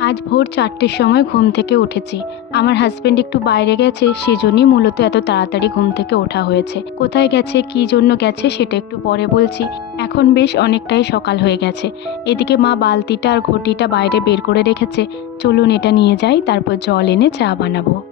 আজ ভোর চারটের সময় ঘুম থেকে উঠেছি। আমার হাজব্যান্ড একটু বাইরে গেছে, সেজন্যই মূলত এত তাড়াতাড়ি ঘুম থেকে ওঠা হয়েছে। কোথায় গেছে, কি জন্য গেছে, সেটা একটু পরে বলছি। এখন বেশ অনেকটাই সকাল হয়ে গেছে। এদিকে মা বালতিটা আর ঘটিটা বাইরে বের করে রেখেছে। চলুন এটা নিয়ে যাই, তারপর জল এনে চা বানাবো।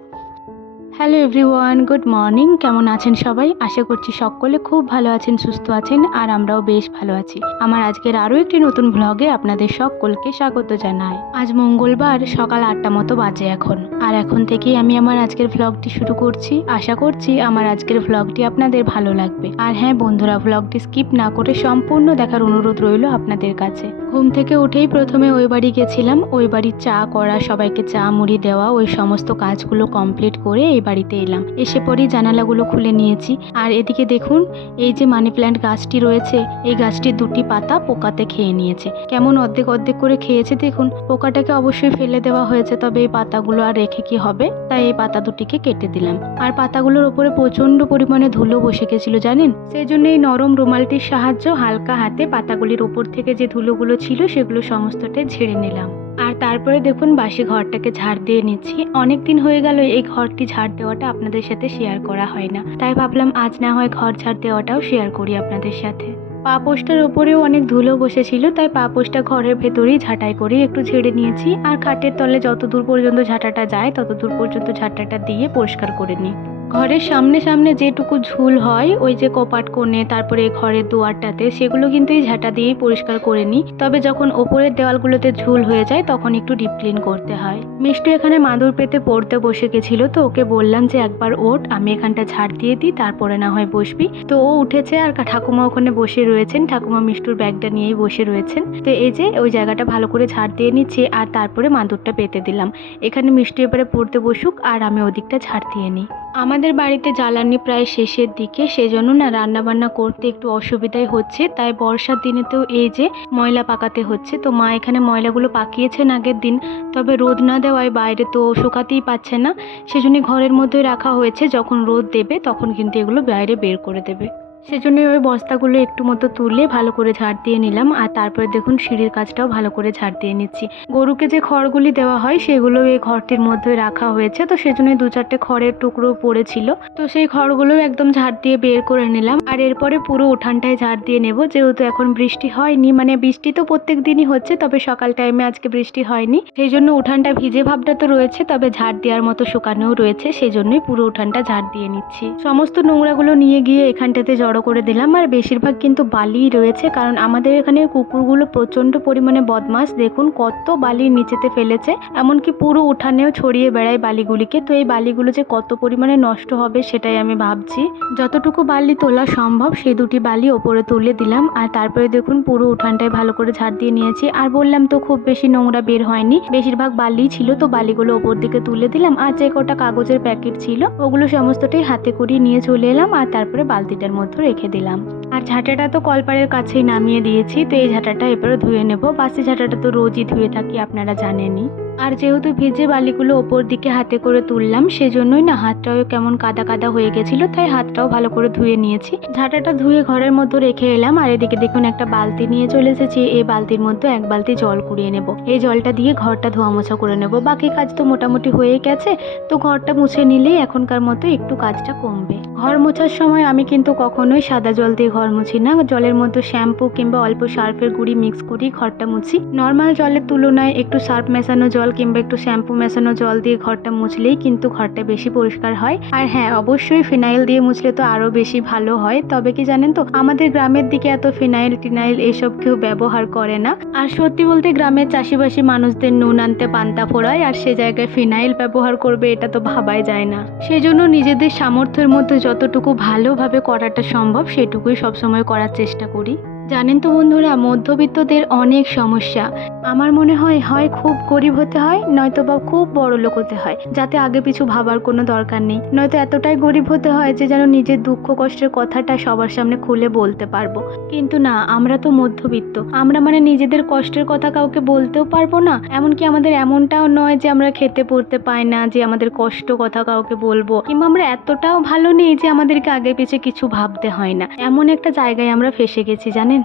হ্যালো এভরিওয়ান গুড মর্নিং কেমন আছেন সবাই? আশা করছি সকলে খুব ভালো আছেন, সুস্থ আছেন, আর আমরাও বেশ ভালো আছি। আমার আজকের আরও একটি নতুন ভ্লগে আপনাদের সকলকে স্বাগত জানাই। আজ মঙ্গলবার, সকাল আটটা মতো বাজে এখন। আর এখন থেকেই আমি আমার আজকের ভ্লগটি শুরু করছি। আশা করছি আমার আজকের ভ্লগটি আপনাদের ভালো লাগবে। আর হ্যাঁ বন্ধুরা ভ্লগটি স্কিপ না করে সম্পূর্ণ দেখার অনুরোধ রইল আপনাদের কাছে। ঘুম থেকে উঠেই প্রথমে ওই বাড়ি গেছিলাম। ওই বাড়ির চা করা সবাইকে চা, মুড়ি দেওয়া, ওই সমস্ত কাজগুলো কমপ্লিট করে এই বাড়িতে এলাম। এসে পরেই জানালাগুলো খুলে নিয়েছি। আর এদিকে দেখুন, এই যে মানি প্ল্যান্ট গাছটি রয়েছে, এই গাছটির দুটি পাতা পোকাতে খেয়ে নিয়েছে। কেমন অর্ধেক অর্ধেক করে খেয়েছে দেখুন, পোকাটাকে অবশ্যই ফেলে দেওয়া হয়েছে, তবে এই পাতাগুলো আর রেখে কি হবে? তাই এই পাতা দুটিকে কেটে দিলাম। আর পাতাগুলোর ওপরে প্রচণ্ড পরিমাণে ধুলো বসে গেছিল জানেন? সেই জন্য এই নরম রুমালটির সাহায্য হালকা হাতে পাতাগুলির ওপর থেকে যে ধুলোগুলো ছিল সেগুলো সমস্তটাই ঝেড়ে নিলাম। আর তারপরে দেখুন বাসি ঘরটাকে ঝাড় দিয়ে নিচ্ছি। অনেক দিন হয়ে গেল এই ঘরটি ঝাড় দেওয়াটা আপনাদের সাথে শেয়ার করা হয় না। তাই ভাবলাম আজ না হয় ঘর ঝাড় দেওয়াটাও শেয়ার করি আপনাদের সাথে। পা পোস্টার ওপরেও অনেক ধুলো বসেছিল, তাই পা পোস্টটা ঘরের ভেতরেই ঝাঁটাই করে একটু ঝেড়ে নিয়েছি। আর খাটের তলে যত দূর পর্যন্ত ঝাঁটাটা যায় তত দূর পর্যন্ত ঝাঁটাটা দিয়ে পরিষ্কার করে নিই। ঘরের সামনে সামনে যেটুকু ঝুল হয়, ওই যে কপাট কোণে, তারপরে ঘরের দুয়ারটাতে, সেগুলো কিন্তু এই ঝাঁটা দিয়েই পরিষ্কার করে নিই। তবে যখন ওপরের দেওয়ালগুলোতে ঝুল হয়ে যায়, তখন একটু ডিপ ক্লিন করতে হয়। মিষ্টি এখানে মাদুর পেতে পড়তে বসে গেছিল, তো ওকে বললাম যে, একবার ওঠ, আমি এখানটা ঝাড় দিয়ে দিই, তারপরে না হয় বসবি। তো ও উঠেছে আর ঠাকুমা ওখানে বসে রয়েছেন। ঠাকুমা মিষ্টুর ব্যাগটা নিয়েই বসে রয়েছেন। তো এই যে, ওই জায়গাটা ভালো করে ঝাড় দিয়ে নিচ্ছি, আর তারপরে মাদুরটা পেতে দিলাম। এখানে মিষ্টি এবারে পড়তে বসুক, আর আমি ওদিকটা ঝাড় দিয়ে নিই। আমাদের বাড়িতে জ্বালানি প্রায় শেষের দিকে, সেজন্য না রান্নাবান্না করতে একটু অসুবিধাই হচ্ছে। তাই বর্ষার দিনে তো এই যে ময়লা পাকাতে হচ্ছে, তো মা এখানে ময়লাগুলো পাকিয়েছেন আগের দিন। তবে রোদ না দেওয়ায় বাইরে তো শুকাতেই পাচ্ছে না। সেজন্য ঘরের মধ্যে রাখা হয়েছে, যখন রোদ দেবে তখন কিন্তু এগুলো বাইরে বের করে দেবে। সেজন্য ওই বস্তাগুলো একটু মতো তুলে ভালো করে ঝাড় দিয়ে নিলাম। আর তারপরে দেখুন, সিঁড়ির কাজটাও ভালো করে ঝাড় দিয়ে নিচ্ছি। গরুকে যে খড়গুলি দেওয়া হয়, সেগুলো এই ঘরটির মধ্যে রাখা হয়েছে। তো সেজন্য দু চারটে খড়ের টুকরো পড়েছিল। তো সেই খড়গুলো একদম ঝাড় দিয়ে বের করে নিলাম। আর এরপরে পুরো উঠানটায় ঝাড় দিয়ে নেব। যেহেতু এখন বৃষ্টি হয়নি মানে বৃষ্টি তো প্রত্যেক দিনই হচ্ছে, তবে সকাল টাইমে আজকে বৃষ্টি হয়নি। সেই জন্য উঠানটা ভিজে ভাবটা তো রয়েছে, তবে ঝাড় দেওয়ার মতো শুকানোও রয়েছে। সেই জন্যই পুরো উঠানটা ঝাড় দিয়ে নিচ্ছি। সমস্ত নোংরাগুলো নিয়ে গিয়ে এখানটাতে জড়ো করে দিলাম। আর বেশিরভাগ কিন্তু বালিই রয়েছে, কারণ আমাদের এখানে কুকুরগুলো প্রচণ্ড পরিমাণে বদমাস দেখুন কত বালি নিচেতে ফেলেছে, এমনকি পুরো উঠানেও ছড়িয়ে বেড়ায় বালিগুলিকে। তো এই বালিগুলো যে কত পরিমাণে নষ্ট হবে সেটাই আমি ভাবছি। যতটুকু বালি তোলা সম্ভব, সেই দুটি বালি ওপরে তুলে দিলাম। আর তারপরে দেখুন পুরো উঠানটায় ভালো করে ঝাড় দিয়ে নিয়েছি। আর বললাম তো খুব বেশি নোংরা বের হয়নি। বেশিরভাগ বালি ছিল, তো বালিগুলো ওপর দিকে তুলে দিলাম। আর যে কটা কাগজের প্যাকেট ছিল, ওগুলো সমস্তটাই হাতে করিয়ে নিয়ে চলে এলাম। আর তারপরে বালতিটার মধ্যে রেখে দিলাম। আর ঝাঁটাটা তো কলপাড়ের কাছেই নামিয়ে দিয়েছি, তো এই ঝাঁটাটা এবারে ধুয়ে নেব। বাসি ঝাঁটাটা তো রোজই ধুয়ে থাকি, আপনারা জানেনই। আর যেহেতু ভিজে বালিগুলো ওপর দিকে হাতে করে তুললাম, সেজন্যই না হাতটাও কেমন কাদা কাদা হয়ে গেছিল, তাই হাতটাও ভালো করে ধুয়ে নিয়েছি। ঝাঁটাটা ধুয়ে ঘরের মধ্যে রেখে এলাম, আর এদিকে দেখুন একটা বালতি নিয়ে চলে এসেছি, এই বালতির মধ্যে এক বালতি জল কুড়িয়ে নেব। এই জলটা দিয়ে ঘরটা ধোয়া মোছা করে নেব। বাকি কাজ তো মোটামুটি হয়ে গেছে, তো ঘরটা মুছে নিলেই এখনকার মতো একটু কাজটা কমবে। ঘর মোছার সময় আমি কিন্তু কখনোই সাদা জল দিয়ে ঘর মুছি না, জলের মধ্যে শ্যাম্পু কিংবা অল্প সার্ফের গুঁড়ি মিক্স করি ঘরটা মুছি। নর্মাল জলের তুলনায় একটু সার্ফ মেশানো জল কিংবা একটু শ্যাম্পু মেশানো জল দিয়ে ঘরটা মুছলেই কিন্তু ঘরটা বেশি পরিষ্কার হয়। আর হ্যাঁ অবশ্যই ফিনাইল দিয়ে মুছলে তো আরও বেশি ভালো হয়। তবে কি জানেন তো, আমাদের গ্রামের দিকে এত ফিনাইল টিনাইল এসব কেউ ব্যবহার করে না। আর সত্যি বলতে গ্রামের চাষিবাসী মানুষদের নুন আনতে পান্তা ফোড়ায় আর সে জায়গায় ফিনাইল ব্যবহার করবে এটা তো ভাবাই যায় না। সেজন্য নিজেদের সামর্থ্যের মধ্যে যতটুকু ভালোভাবে করাটা সম্ভব, সেটুকুই সবসময় করার চেষ্টা করি। জানেন তো বন্ধুরা, মধ্যবিত্তদের অনেক সমস্যা। আমার মনে হয় হয় খুব গরিব হতে হয়, নয়তো বা খুব বড় লোক হতে হয়, যাতে আগে পিছু ভাবার কোনো দরকার নেই। নয়তো এতটাই গরিব হতে হয় যে যেন নিজের দুঃখ কষ্টের কথাটা সবার সামনে খুলে বলতে পারব। কিন্তু না, আমরা তো মধ্যবিত্ত। আমরা মানে নিজেদের কষ্টের কথা কাউকে বলতেও পারব না, এমনকি আমাদের এমনটাও নয় যে আমরা খেতে পড়তে পাই না, যে আমাদের কষ্ট কথা কাউকে বলব, কিংবা আমরা এতটাও ভালো নেই যে আমাদেরকে আগে পিছে কিছু ভাবতে হয় না। এমন একটা জায়গায় আমরা ফেসে গেছি, জানেন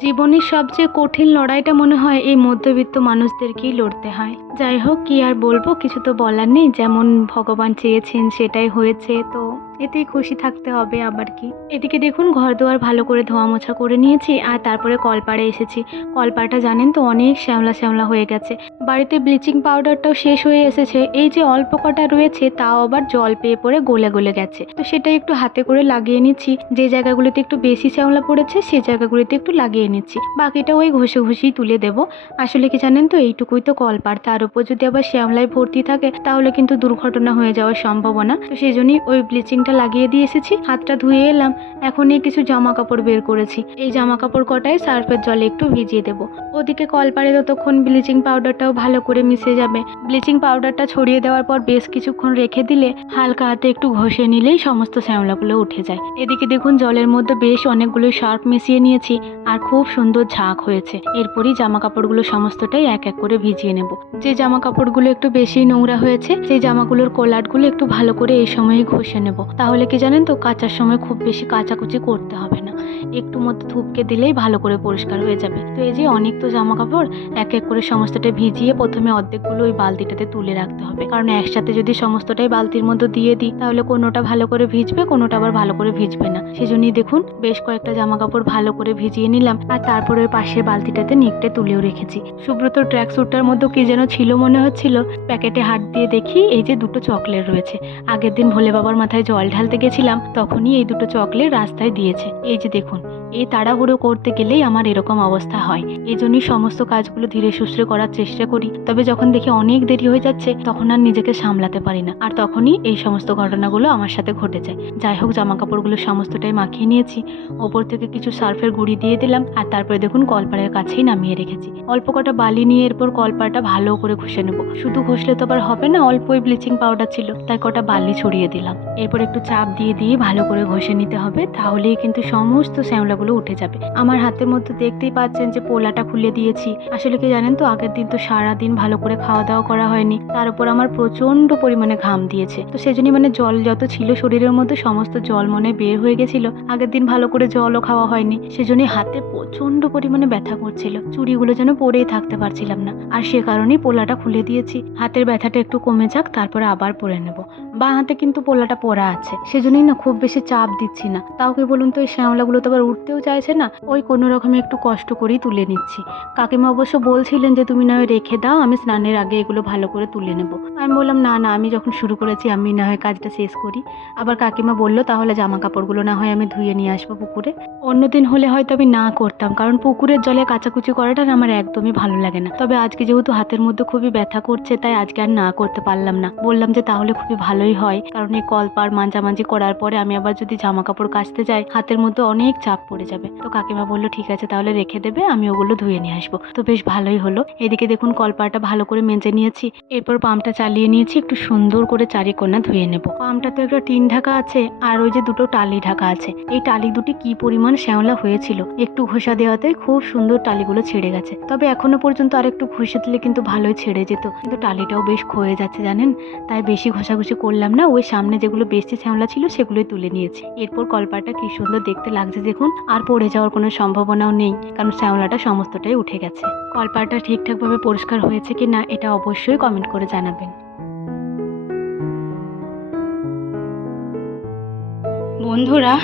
জীবনের সবচেয়ে কঠিন লড়াইটা মনে হয় এই মধ্যবিত্ত মানুষদেরকেই লড়তে হয়। যাই হোক, কি আর বলব, কিছু তো বলার নেই। যেমন ভগবান চেয়েছেন, সেটাই হয়েছে, তো এতেই খুশি থাকতে হবে আবার কি। এদিকে দেখুন ঘর দুয়ার ভালো করে ধোয়া মোছা করে নিয়েছি আর তারপরে কলপাড়ে এসেছি। কলপাড়টা জানেন তো অনেক শ্যামলা শ্যামলা হয়ে গেছে। বাড়িতে ব্লিচিং পাউডারটাও শেষ হয়ে এসেছে। এই যে অল্প কটা রয়েছে, তাও আবার জল পেয়ে পড়ে গলে গলে গেছে। তো সেটা একটু হাতে করে লাগিয়ে নিচ্ছি। যে জায়গাগুলিতে একটু বেশি শ্যামলা পড়েছে সেই জায়গাগুলিতে একটু লাগিয়ে নিচ্ছি। বাকিটা ওই ঘষে ঘষেই তুলে দেবো। আসলে কি জানেন তো, এইটুকুই তো কলপার তার উপর যদি আবার শ্যামলায় ভর্তি থাকে, তাহলে কিন্তু দুর্ঘটনা হয়ে যাওয়ার সম্ভাবনা। তো সেই জন্যই ওই ব্লিচিংটা লাগিয়ে দিয়ে এসেছি, হাতটা ধুয়ে এলাম। এখন এই কিছু জামা কাপড় বের করেছি। এই জামা কাপড় কটায় সার্ফের জলে একটু ভিজিয়ে দেবো। ওদিকে কলপারে ততক্ষণ ব্লিচিং পাউডারটাও ভালো করে মিশে যাবে। ব্লিচিং পাউডারটা ছড়িয়ে দেওয়ার পর বেশ কিছুক্ষণ রেখে দিলে হালকা হাতে একটু ঘষে নিলেই সমস্ত শ্যামলাগুলো উঠে যায়। এদিকে দেখুন, জলের মধ্যে বেশ অনেকগুলো সার্ফ মিশিয়ে নিয়েছি আর খুব সুন্দর ঝাঁক হয়েছে। এরপরই জামা কাপড়গুলো সমস্তটাই এক এক করে ভিজিয়ে নেব। যে জামা কাপড়গুলো একটু বেশি নোংরা হয়েছে, সেই জামাগুলোর কোলাটগুলো একটু ভালো করে এই সময় ঘষে নেব। তাহলে কি জানেন তো, কাচার সময় খুব বেশি কাচাকুচি করতে হবে না। একটু মধ্যে ধুপকে দিলেই ভালো করে পরিষ্কার হয়ে যাবে। তো এই যে অনেক তো জামা কাপড় এক এক করে সমস্তটা ভিজিয়ে প্রথমে অর্ধেকগুলো ওই বালতিটাতে তুলে রাখতে হবে। কারণ একসাথে যদি সমস্তটাই বালতির মধ্যে দিয়ে দিই, তাহলে কোনোটা ভালো করে ভিজবে, কোনোটা আবার ভালো করে ভিজবে না। সেজন্যই দেখুন, বেশ কয়েকটা জামা কাপড় ভালো করে ভিজিয়ে নিলাম আর তারপরে ওই পাশের বালতিটাতে নিকটে তুলেও রেখেছি। সুব্রত ট্র্যাক স্যুটটার মধ্যে কি যেন ছিল মনে হচ্ছিল। প্যাকেটে হাত দিয়ে দেখি, এই যে দুটো চকলেট রয়েছে। আগের দিন ভোলে বাবার মাথায় জল ঢালতে গেছিলাম, তখনই এই দুটো চকলেট রাস্তায় দিয়েছে। এই যে দেখুন, এই তাড়াহুড়ো করতে গেলেই আমার এরকম অবস্থা হয়। এই জন্যই সমস্ত কাজগুলো ধীরে সুস্থে করার চেষ্টা করি। তবে যখন দেখি অনেক দেরি হয়ে যাচ্ছে, তখন আর নিজেকে সামলাতে পারি না। আর তখনই এই সমস্ত ঘটনাগুলো আমার সাথে ঘটে যায়। যাই হোক জামা কাপড়গুলো সমস্তটাই মাখিয়ে নিয়েছি। ওপর থেকে কিছু সার্ফের গুঁড়ি দিয়ে দিলাম। আর তারপরে দেখুন, কলপাড়ের কাছেই নামিয়ে রেখেছি। অল্প কটা বালি নিয়ে এরপর কলপাড়টা ভালো করে ঘষে নেব। শুধু ঘষলে তো আবার হবে না, অল্পই ব্লিচিং পাউডার ছিল। তাই কটা বালি ছড়িয়ে দিলাম। এরপর একটু চাপ দিয়ে দিয়ে ভালো করে ঘষে নিতে হবে, তাহলেই কিন্তু সমস্ত শ্যামলাগুলো উঠে যাবে। আমার হাতের মধ্যে দেখতেই পাচ্ছেন যে পোলাটা খুলে দিয়েছি। আসলে কি জানেন তো, আগের দিন তো সারা দিন ভালো করে খাওয়া দাওয়া করা হয়নি, তার উপর আমার প্রচণ্ড পরিমাণে ঘাম দিয়েছে। তো সেজন্যই মানে জল যত ছিল শরীরের মধ্যে, সমস্ত জল মনে বের হয়ে গেছিল। আগের দিন ভালো করে জলও খাওয়া হয়নি, সেজন্যই হাতে প্রচণ্ড পরিমাণে ব্যথা করছিল। চুড়িগুলো যেন পরেই থাকতে পারছিলাম না। আর সে কারণেই পোলাটা খুলে দিয়েছি। হাতের ব্যথাটা একটু কমে যাক, তারপরে আবার পরে নেব। বা হাতে কিন্তু পোলাটা পরা আছে। সেজন্যই না খুব বেশি চাপ দিচ্ছি না। তাও কি বলুন তো এই শ্যামলাগুলো তো আবার উঠতেও চাইছে না। ওই কোনো রকমে একটু কষ্ট করেই তুলে নিচ্ছি। কাকিমা অবশ্য বলছিলেন যে, তুমি না রেখে দাও, আমি স্নানের আগে এগুলো ভালো করে তুলে নেব। আমি বললাম, না না, আমি যখন শুরু করেছি, আমি না হয় কাজটা শেষ করি। আবার কাকিমা বলল, তাহলে জামা কাপড়গুলো না হয় আমি ধুয়ে নিয়ে আসব পুকুরে। অন্যদিন হলে হয়তো আমি না করতাম, কারণ পুকুরের জলে কাচাকুচি করাটা আমার একদমই ভালো লাগে না। তবে আজকে যেহেতু হাতের মধ্যে খুবই ব্যথা করছে, তাই আজকে আর না করতে পারলাম না। বললাম যে, তাহলে খুবই ভালোই হয়। কারণ এই কলপার মাঞ্জামাঞ্জি করার পরে আমি আবার যদি জামা কাপড় কাচতে যাই, হাতের মধ্যে অনেক চাপ পড়ে যাবে। তো কাকিমা বলল, ঠিক আছে, তাহলে রেখে দেবে, আমি ওগুলো ধুয়ে নিয়ে আসব। তো বেশ ভালোই হলো। এদিকে দেখুন কলপাটা ভালো করে মেজে নিয়েছি। এরপর পাম্পটা চালিয়ে নিয়েছি, একটু সুন্দর করে চারি চারিকোনা ধুয়ে নেব। পাম্পটা তো একটা টিন ঢাকা আছে, আর ওই যে দুটো টালি ঢাকা আছে। এই টালি দুটি কি পরিমাণ শ্যাওলা হয়েছিল, একটু ঘষা দেওয়াতে খুব সুন্দর টালিগুলো ছেড়ে গেছে। তবে এখনও পর্যন্ত আর একটু ঘষে দিলে কিন্তু ভালোই ছেড়ে যেত। কিন্তু টালিটাও বেশ ক্ষয়ে যাচ্ছে জানেন, তাই বেশি ঘষাঘষি করলাম না, ওই সামনে যেগুলো বেশি শ্যাওলা ছিল সেগুলোই তুলে নিয়েছি। এরপর কলপাটা কি সুন্দর দেখতে লাগছে দেখুন, আর পড়ে যাওয়ার কোনো সম্ভাবনাও নেই, কারণ শ্যাওলাটা সমস্তটাই উঠে গেছে। কলপাটা ঠিকঠাকভাবে পরিষ্কার হয়েছে কি না, এটা অবশ্যই কমেন্ট করে জানাবেন। বন্ধুরা,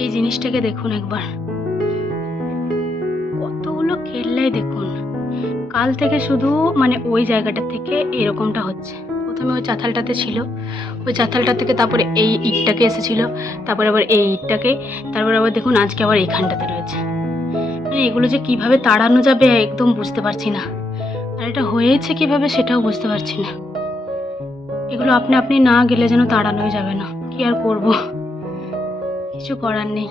এই জিনিসটাকে দেখুন একবার। কতগুলো কেল্লাই দেখুন। কাল থেকে শুধু মানে ওই জায়গাটা থেকে এরকমটা হচ্ছে। প্রথমে ওই চাতালটাতে ছিল। ওই চাতালটা থেকে তারপরে এই ইটটাকে এসেছিল। তারপরে আবার এই ইটটাকে। তারপরে আবার দেখুন আজকে আবার এইখানটাতে রয়েছে। মানে এগুলো যে কীভাবে তাড়ানো যাবে একদম বুঝতে পারছি না। আর এটা হয়েছে কীভাবে সেটাও বুঝতে পারছি না। এগুলো আপনি আপনি না গেলে যেন তাড়ানোই যাবে না। কি আর করব? কিছু করার নেই।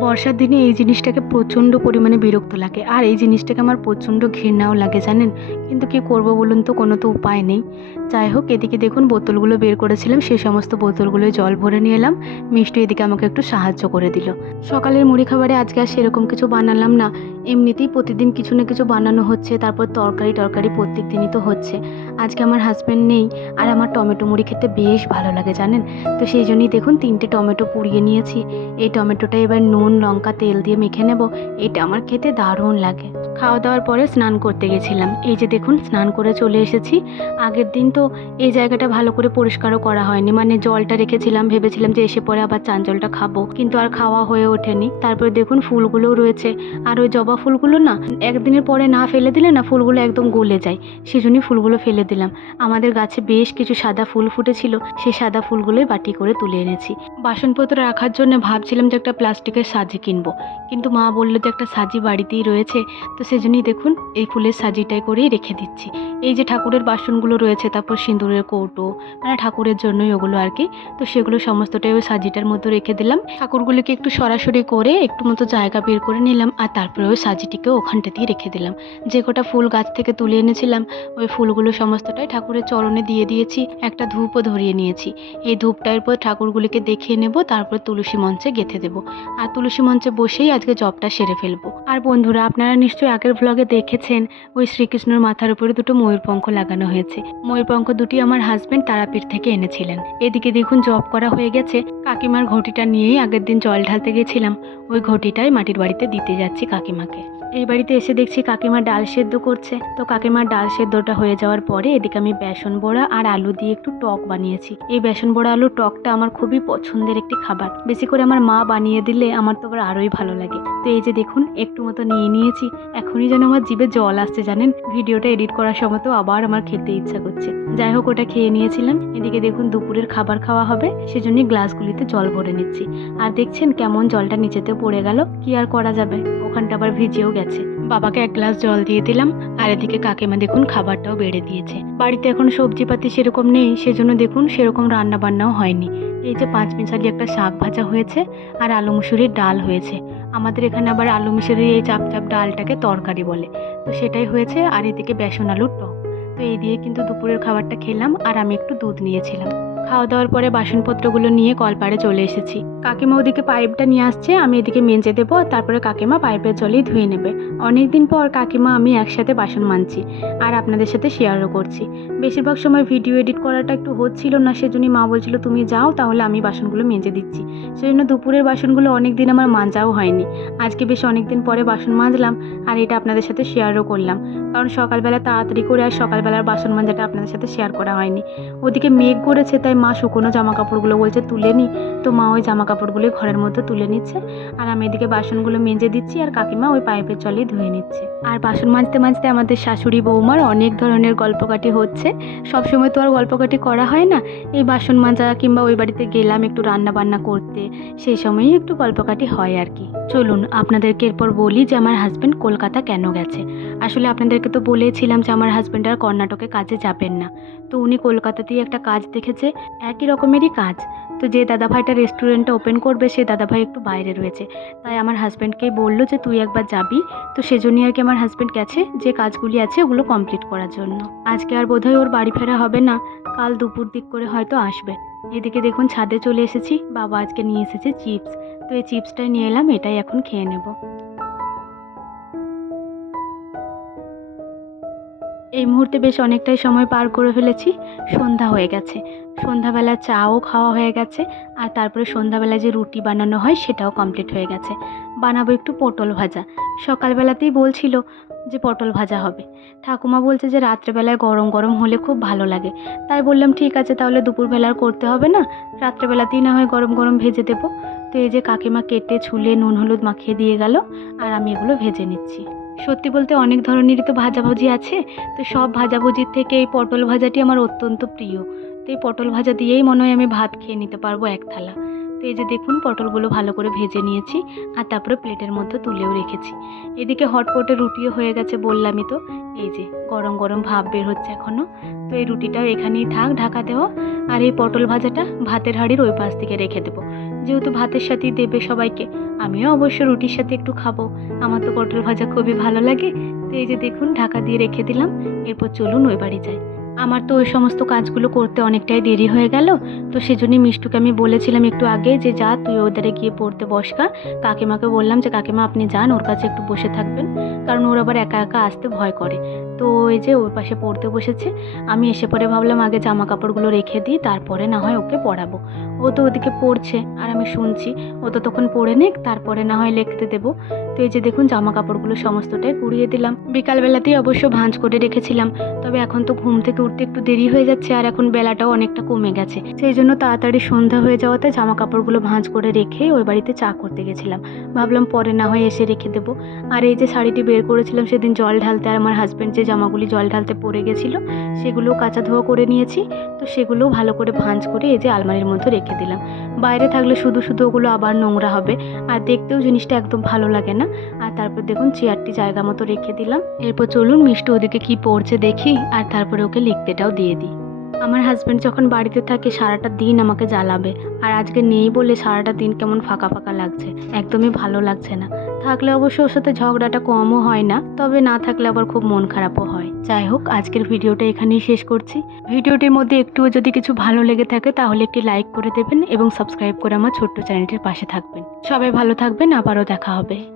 বর্ষার দিনে এই জিনিসটাকে প্রচণ্ড পরিমাণে বিরক্ত লাগে। আর এই জিনিসটাকে আমার প্রচণ্ড ঘৃণাও লাগে, জানেন? কিন্তু কি করব বলুন তো, কোনো তো উপায় নেই। যাই হোক, এদিকে দেখুন বোতলগুলো বের করেছিলাম, সেই সমস্ত বোতলগুলোয় জল ভরে নিয়ে এলাম। মিষ্টি এদিকে আমাকে একটু সাহায্য করে দিল। সকালের মুড়ি খাবারে আজকে আর সেরকম কিছু বানালাম না। এমনিতেই প্রতিদিন কিছু না কিছু বানানো হচ্ছে, তারপর তরকারি টরকারি প্রত্যেক দিনই তো হচ্ছে। আজকে আমার হাজব্যান্ড নেই, আর আমার টমেটো মুড়ি খেতে বেশ ভালো লাগে, জানেন? তো সেই জন্যই দেখুন তিনটে টমেটো পুড়িয়ে নিয়েছি। এই টমেটোটা এবার নুন নুন, লঙ্কা, তেল দিয়ে মেখে নেব। এটা আমার খেতে দারুণ লাগে। খাওয়া দাওয়ার পরে স্নান করতে গেছিলাম। এই যে দেখুন, স্নান করে চলে এসেছি। আগের দিন তো এই জায়গাটা ভালো করে পরিষ্কারও করা হয়নি। মানে জলটা রেখেছিলাম, ভেবেছিলাম যে এসে পরে আবার চান জলটা খাব। কিন্তু আর খাওয়া হয়ে ওঠেনি। তারপরে দেখুন, ফুলগুলোও রয়েছে। আর ওই জবা ফুলগুলো না, একদিনের পরে না ফেলে দিলে না ফুলগুলো একদম গলে যায়। সেজন্যই ফুলগুলো ফেলে দিলাম। আমাদের গাছে বেশ কিছু সাদা ফুল ফুটেছিল। সেই সাদা ফুলগুলোই বাটি করে তুলে এনেছি। বাসনপত্র রাখার জন্য ভাবছিলাম যে একটা প্লাস্টিকের সাজি কিনবো। কিন্তু মা বলল যে একটা সাজি বাড়িতেই রয়েছে, তো সেজন্যই দেখুন এই ফুলের সাজিটাই করেই রেখে দিচ্ছি। এই যে ঠাকুরের বাসনগুলো রয়েছে, তারপর সিঁদুরের কৌটো মানে ঠাকুরের জন্যই ওগুলো আর কি, তো সেগুলো সমস্তটাই ওই সাজিটার মধ্যে রেখে দিলাম। ঠাকুরগুলোকে একটু সরাসরি করে একটু মতো জায়গা বের করে নিলাম, আর তারপরে ওই সাজিটিকেও ওখানটাতেই রেখে দিলাম। যে কটা ফুল গাছ থেকে তুলে এনেছিলাম, ওই ফুলগুলো সমস্তটাই ঠাকুরের চরণে দিয়ে দিয়েছি, একটা ধূপও ধরিয়ে নিয়েছি। এই ধূপটার পর ঠাকুরগুলিকে দেখিয়ে নেব, তারপর তুলসী মঞ্চে গেঁথে দেবো। আর তুলসী মঞ্চে বসেই আজকে জবটা সেরে ফেলব। আর বন্ধুরা, আপনারা নিশ্চয়ই আগের ব্লগে দেখেছেন, ওই শ্রীকৃষ্ণর মাথার উপরে দুটো ময়ূরপঙ্খ লাগানো হয়েছে। ময়ূরপঙ্খ দুটি আমার হাজব্যান্ড তারাপীঠ থেকে এনেছিলেন। এদিকে দেখুন, জব করা হয়ে গেছে। কাকিমার ঘটিটা নিয়েই আগের দিন জল ঢালতে গেছিলাম। ওই ঘটিটাই মাটির বাড়িতে দিতে যাচ্ছি কাকিমাকে। এই বাড়িতে এসে দেখছি কাকিমা ডাল সেদ্ধ করছে। তো কাকিমার ডাল সেদ্ধটা হয়ে যাওয়ার পরে এদিকে আমি বেসন বড়া আর আলু দিয়ে একটু টক বানিয়েছি। এই বেসন বড়া আলু টকটা আমার খুবই পছন্দের একটি খাবার। বেশি করে আমার মা বানিয়ে দিলে আমার তো আবার আরোই ভালো লাগে। তো এই যে দেখুন, একটু মতো নিয়ে নিয়েছি। এখনই যেন আমার জিভে জল আসছে, জানেন? ভিডিওটা এডিট করার সময় তো আবার আমার খেতে ইচ্ছা করছে। যাই হোক, ওটা খেয়ে নিয়েছিলাম। এদিকে দেখুন, দুপুরের খাবার খাওয়া হবে। সেজন্যই গ্লাসগুলিতে জল ভরে নিচ্ছি। আর দেখছেন কেমন জলটা নিচেতে পড়ে গেল। কি আর করা যাবে? ওখানটা আবার ভিজেও গেছে। বাবাকে এক গ্লাস জল দিয়ে দিলাম, আর এদিকে কাকিমা দেখুন খাবারটাও বেড়ে দিয়েছে। বাড়িতে এখন সবজিপাতি সেরকম নেই, সেজন্য দেখুন সেরকম রান্না বান্নাও হয়নি। এই যে পাঁচ মিশালি একটা শাক ভাজা হয়েছে, আর আলু মুসুরির ডাল হয়েছে। আমাদের এখানে আবার আলু মুসুরির এই চাপ চাপ ডালটাকে তরকারি বলে। তো সেটাই হয়েছে, আর এদিকে বেসন আলুর টক। তো এই দিয়ে কিন্তু দুপুরের খাবারটা খেলাম, আর আমি একটু দুধ নিয়েছিলাম। খাওয়া দাওয়ার পরে বাসনপত্রগুলো নিয়ে কলপাড়ে চলে এসেছি। কাকিমা ওদিকে পাইপটা নিয়ে আসছে, আমি এদিকে মেজে দেবো, তারপরে কাকিমা পাইপের জলেই ধুয়ে নেবে। অনেক দিন পর কাকিমা, আমি একসাথে বাসন মাজছি আর আপনাদের সাথে শেয়ারও করছি। বেশিরভাগ সময় ভিডিও এডিট করাটা একটু হচ্ছিল না, সেজন্যই মা বলছিল, তুমি যাও, তাহলে আমি বাসনগুলো মেজে দিচ্ছি। সেজন্য দুপুরের বাসনগুলো অনেক দিন আমার মাজাও হয়নি। আজকে বেশ অনেক দিন পরে বাসন মাজলাম আর এটা আপনাদের সাথে শেয়ারও করলাম। কারণ সকালবেলা তাড়াতাড়ি করে আর সকালবেলার বাসন মাজাটা আপনাদের সাথে শেয়ার করা হয়নি। ওদিকে মেঘ করেছে, তাই মা শুকনো জামা কাপড়গুলো বলছে, তুলে নি। তো মা ওই জামা কাপড়গুলোই ঘরের মধ্যে তুলে নিচ্ছে। আর আমি এদিকে বাসনগুলো মেজে দিচ্ছি আর কাকিমা ওই পাইপের জলেই ধুয়ে নিচ্ছে। আর বাসন মাজতে মাজতে আমাদের শাশুড়ি বৌমার অনেক ধরনের গল্পকাটি হচ্ছে। সবসময় তো আর গল্পকাটি করা হয় না। এই বাসন মাজা কিংবা ওই বাড়িতে গেলাম একটু রান্না বান্না করতে, সেই সময়ই একটু গল্পকাটি হয় আর কি। চলুন, আপনাদেরকে এরপর বলি যে আমার হাজব্যান্ড কলকাতা কেন গেছে। আসলে আপনাদেরকে তো বলেছিলাম যে আমার হাজব্যান্ড আর কর্ণাটকে কাজে যাবেন না। তো উনি কলকাতাতেই একটা কাজ দেখেছে। একই রকমেরই কাজ। তো যে দাদাভাইটা রেস্টুরেন্টটা ওপেন করবে, সে দাদাভাই একটু বাইরে রয়েছে। তাই আমার হাজব্যান্ডকেই বলল যে, তুই একবার যাবি। তো সেজন্যই আর কি আমার হাজব্যান্ড গেছে, যে কাজগুলি আছে ওগুলো কমপ্লিট করার জন্য। আজকে আর বোধহয় ওর বাড়ি ফেরা হবে না, কাল দুপুর দিক করে হয়তো আসবে। এদিকে দেখুন, ছাদে চলে এসেছি, বাবা আজকে নিয়ে এসেছে চিপস তো এই চিপসটাই নিয়ে এলাম, এটাই এখন খেয়ে নেব। এই মুহূর্তে বেশ অনেকটাই সময় পার করে ফেলেছি, সন্ধ্যা হয়ে গেছে। সন্ধ্যাবেলা চাও খাওয়া হয়ে গেছে, আর তারপরে সন্ধ্যাবেলা যে রুটি বানানো হয় সেটাও কমপ্লিট হয়ে গেছে। বানাবো একটু পটল ভাজা। সকালবেলাতেই বলছিল যে পটল ভাজা হবে। ঠাকুমা বলছে যে রাত্রেবেলায় গরম গরম হলে খুব ভালো লাগে। তাই বললাম, ঠিক আছে, তাহলে দুপুরবেলা আর করতে হবে না? রাত্রেবেলাতেই না হয় গরম গরম ভেজে দেবো। তো এই যে কাকিমা কেটে, ছুলে নুন হলুদ মাখিয়ে দিয়ে গেল, আর আমি এগুলো ভেজে নিচ্ছি। সত্যি বলতে অনেক ধরনেরই তো ভাজাভুজি আছে, তো সব ভাজাভুজির থেকে এই পটল ভাজাটি আমার অত্যন্ত প্রিয়। তো এই পটল ভাজা দিয়েই মনে হয় আমি ভাত খেয়ে নিতে পারব এক থালা। তো এই যে দেখুন, পটলগুলো ভালো করে ভেজে নিয়েছি আর তারপরে প্লেটের মধ্যে তুলেও রেখেছি। এদিকে হটপটে রুটিও হয়ে গেছে বললামই তো, এই যে গরম গরম ভাব বের হচ্ছে এখনও তো এই রুটিটাও এখানেই থাক ঢাকা দেওয়া আর এই পটল ভাজাটা ভাতের হাঁড়ির ওই পাশ থেকে রেখে দেবো। যেহেতু ভাতের সাথেই দেবে সবাইকে, আমিও অবশ্য রুটির সাথে একটু খাব। আমার তো পটল ভাজা খুবই ভালো লাগে। তো এই যে দেখুন, ঢাকা দিয়ে রেখে দিলাম। এরপর চলুন ওই বাড়ি যাই। আমার তো ওই সমস্ত কাজগুলো করতে অনেকটাই দেরি হয়ে গেল, তো সেজন্যই মিষ্টুকে আমি বলেছিলাম একটু আগে যে যা তুই ওদের গিয়ে পড়তে বসকা কাকিমাকে বললাম যে, কাকিমা, আপনি যান, ওর কাছে একটু বসে থাকবেন। কারণ ওর আবার একা একা আসতে ভয় করে। তো এই যে ওর পাশে পড়তে বসেছে, আমি এসে পরে ভাবলাম আগে জামা কাপড়গুলো রেখে দিই, তারপরে না হয় ওকে পড়াবো। ও তো ওদিকে পড়ছে, আর আমি শুনছি, ও তো তখন পড়ে নেক, তারপরে না হয় লিখতে দেবো। তো এই যে দেখুন জামা কাপড়গুলো সমস্তটাই কুড়িয়ে দিলাম। বিকালবেলাতেই অবশ্য ভাঁজ করে রেখেছিলাম, তবে এখন তো ঘুম থেকে উঠতে একটু দেরি হয়ে যাচ্ছে আর এখন বেলাটাও অনেকটা কমে গেছে। সেই জন্য তাড়াতাড়ি সন্ধ্যা হয়ে যাওয়াতে জামা কাপড়গুলো ভাঁজ করে রেখে ওই বাড়িতে চা করতে গেছিলাম। ভাবলাম পরে না হয় এসে রেখে দেবো। আর এই যে শাড়িটি বের করেছিলাম সেদিন জল ঢালতে আর আমার হাজব্যান্ড যে জামাগুলি জল ঢালতে পড়ে গেছিল, সেগুলো কাঁচা ধোয়া করে নিয়েছি। তো সেগুলোও ভালো করে ভাঁজ করে এই যে আলমারির মধ্যে রেখে দিলাম। বাইরে থাকলে শুধু শুধু ওগুলো আবার নোংরা হবে। আর দেখতেও জিনিসটা একদম ভালো লাগে না। আর তারপর দেখুন চেয়ারটি জায়গা মতো রেখে দিলাম। এরপর চলুন মিষ্টি ওদিকে কি পড়ছে দেখি। আর তারপরে ওকে লিখতেটাও দিয়ে দিই। আমার হাজব্যান্ড যখন বাড়িতে থাকে, সারাটা দিন আমাকে জ্বালাবে। আর আজকে নেই বলে সারাটা দিন কেমন ফাঁকা ফাঁকা লাগছে, একদমই ভালো লাগছে না। থাকলে অবশ্য ওর সাথে ঝগড়াটা কমও হয় না, তবে না থাকলে আবার খুব মন খারাপও হয়। যাই হোক, আজকের ভিডিওটা এখানেই শেষ করছি। ভিডিওটির মধ্যে একটুও যদি কিছু ভালো লেগে থাকে, তাহলে একটি লাইক করে দেবেন এবং সাবস্ক্রাইব করে আমার ছোট্ট চ্যানেলটির পাশে থাকবেন। সবাই ভালো থাকবেন, আবারও দেখা হবে।